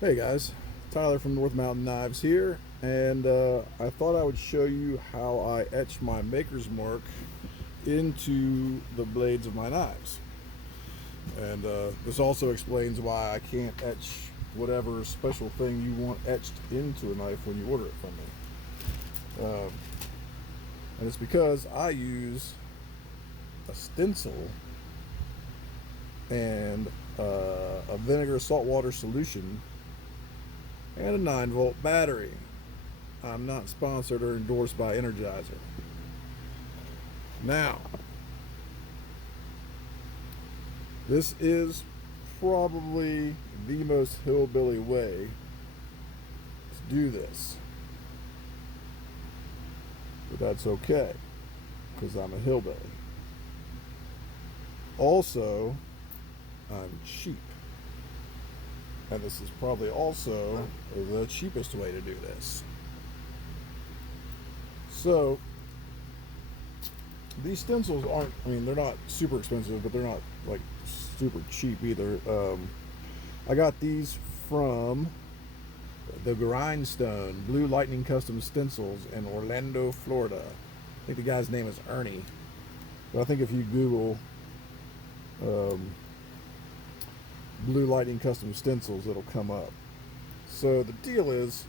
Hey guys, Tyler from North Mountain Knives here, and I thought I would show you how I etch my maker's mark into the blades of my knives. And this also explains why I can't etch whatever special thing you want etched into a knife when you order it from me. And it's because I use a stencil and a vinegar saltwater solution and a 9-volt battery. I'm not sponsored or endorsed by Energizer. Now, this is probably the most hillbilly way to do this. But that's okay, because I'm a hillbilly. Also, I'm cheap. And this is probably also the cheapest way to do this. So, these stencils aren't, they're not super expensive, but they're not like super cheap either. I got these from the Grindstone Blue Lightning Custom Stencils in Orlando, Florida. I think the guy's name is Ernie. But I think if you Google um, Blue Lightning Custom Stencils, it'll come up. So the deal is,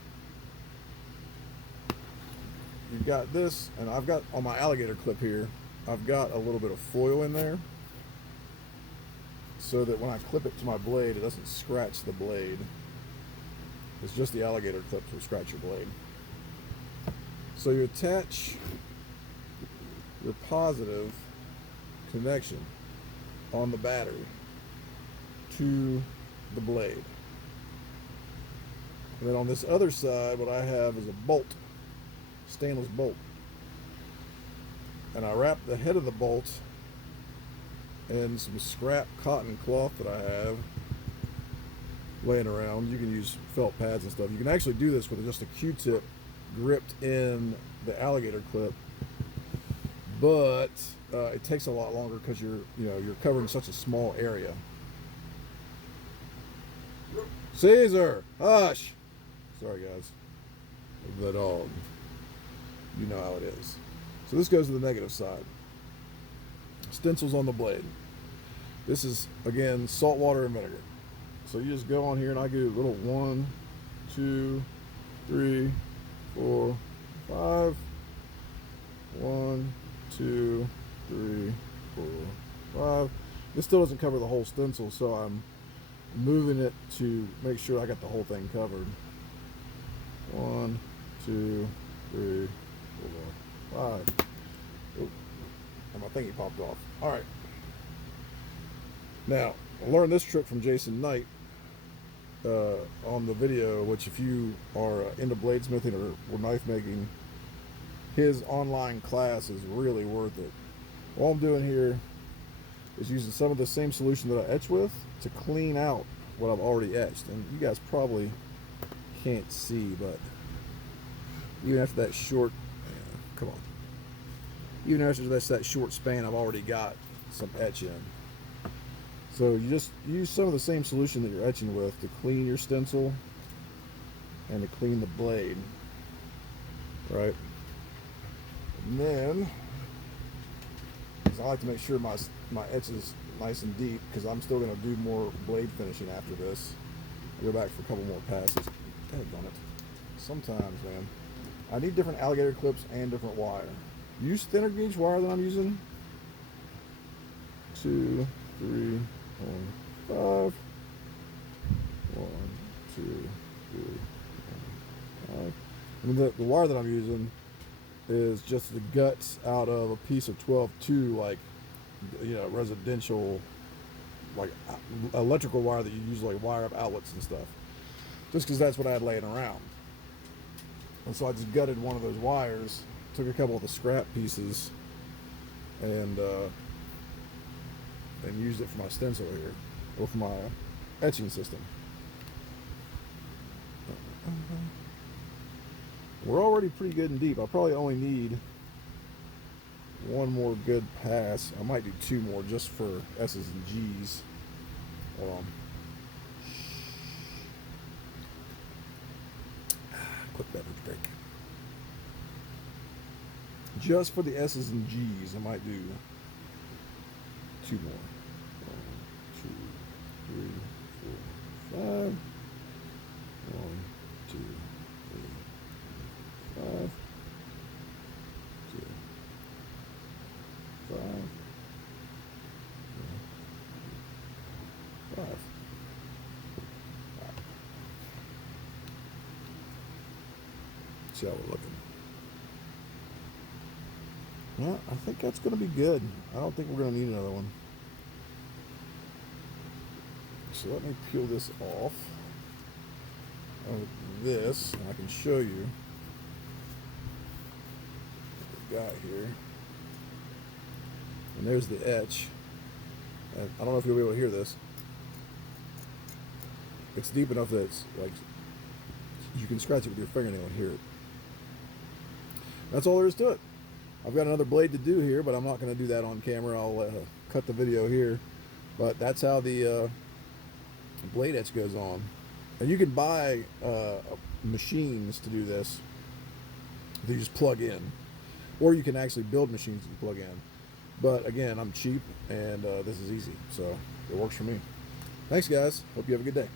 you've got this, and I've got on my alligator clip here, I've got a little bit of foil in there so that when I clip it to my blade, it doesn't scratch the blade. It's just the alligator clip to scratch your blade. So you attach your positive connection on the battery to the blade. And then on this other side, what I have is a bolt, stainless bolt. And I wrap the head of the bolt in some scrap cotton cloth that I have laying around. You can use felt pads and stuff. You can actually do this with just a Q-tip gripped in the alligator clip, but it takes a lot longer because you're covering such a small area. Caesar, hush! Sorry guys, the dog. You know how it is. So this goes to the negative side. Stencils on the blade. This is again salt water and vinegar. So you just go on here and I do a little 1, 2, 3, 4, 5. 1, 2, 3, 4, 5. This still doesn't cover the whole stencil, so I'm moving it to make sure I got the whole thing covered. 1, 2, 3, 4, 5. Oh, and my thingy popped off. All right. Now, I learned this trick from Jason Knight on the video, which if you are into bladesmithing or knife making, his online class is really worth it. All I'm doing here is using some of the same solution that I etch with to clean out what I've already etched. And you guys probably can't see, but even after that short, come on, even after that short span, I've already got some etch in. So you just use some of the same solution that you're etching with to clean your stencil and to clean the blade, right? And then, because I like to make sure my etch is nice and deep, because I'm still going to do more blade finishing after this. I'll go back for a couple more passes. Daggone it. Sometimes, man, I need different alligator clips and different wire. Use thinner gauge wire than I'm using. 2, 3, 4, 5. 1, 2, 3, 4, 5. And the wire that I'm using is just the guts out of a piece of 12-2, like, residential, like electrical wire that you usually wire up outlets and stuff. Just because that's what I had laying around. And so I just gutted one of those wires, took a couple of the scrap pieces, and used it for my stencil here, or for my etching system. We're already pretty good and deep. I probably only need one more good pass. I might do 2 more just for S's and G's. Hold on. quick beverage break. Just for the S's and G's, I might do 2 more. 1, 2, 3, 4, 5. 1, 2, 3, 5. 2, 5. 5. Right. See how we're looking. Yeah, I think that's going to be good. I don't think we're going to need another one. So let me peel this off of this, and I can show you what we got here. And there's the etch. And I don't know if you'll be able to hear this. It's deep enough that it's like you can scratch it with your fingernail and hear it. That's all there is to it. I've got another blade to do here, but I'm not going to do that on camera. I'll cut the video here. But that's how the blade etch goes on. And you can buy machines to do this that you just plug in. Or you can actually build machines that you plug in. But again, I'm cheap and this is easy. So it works for me. Thanks, guys. Hope you have a good day.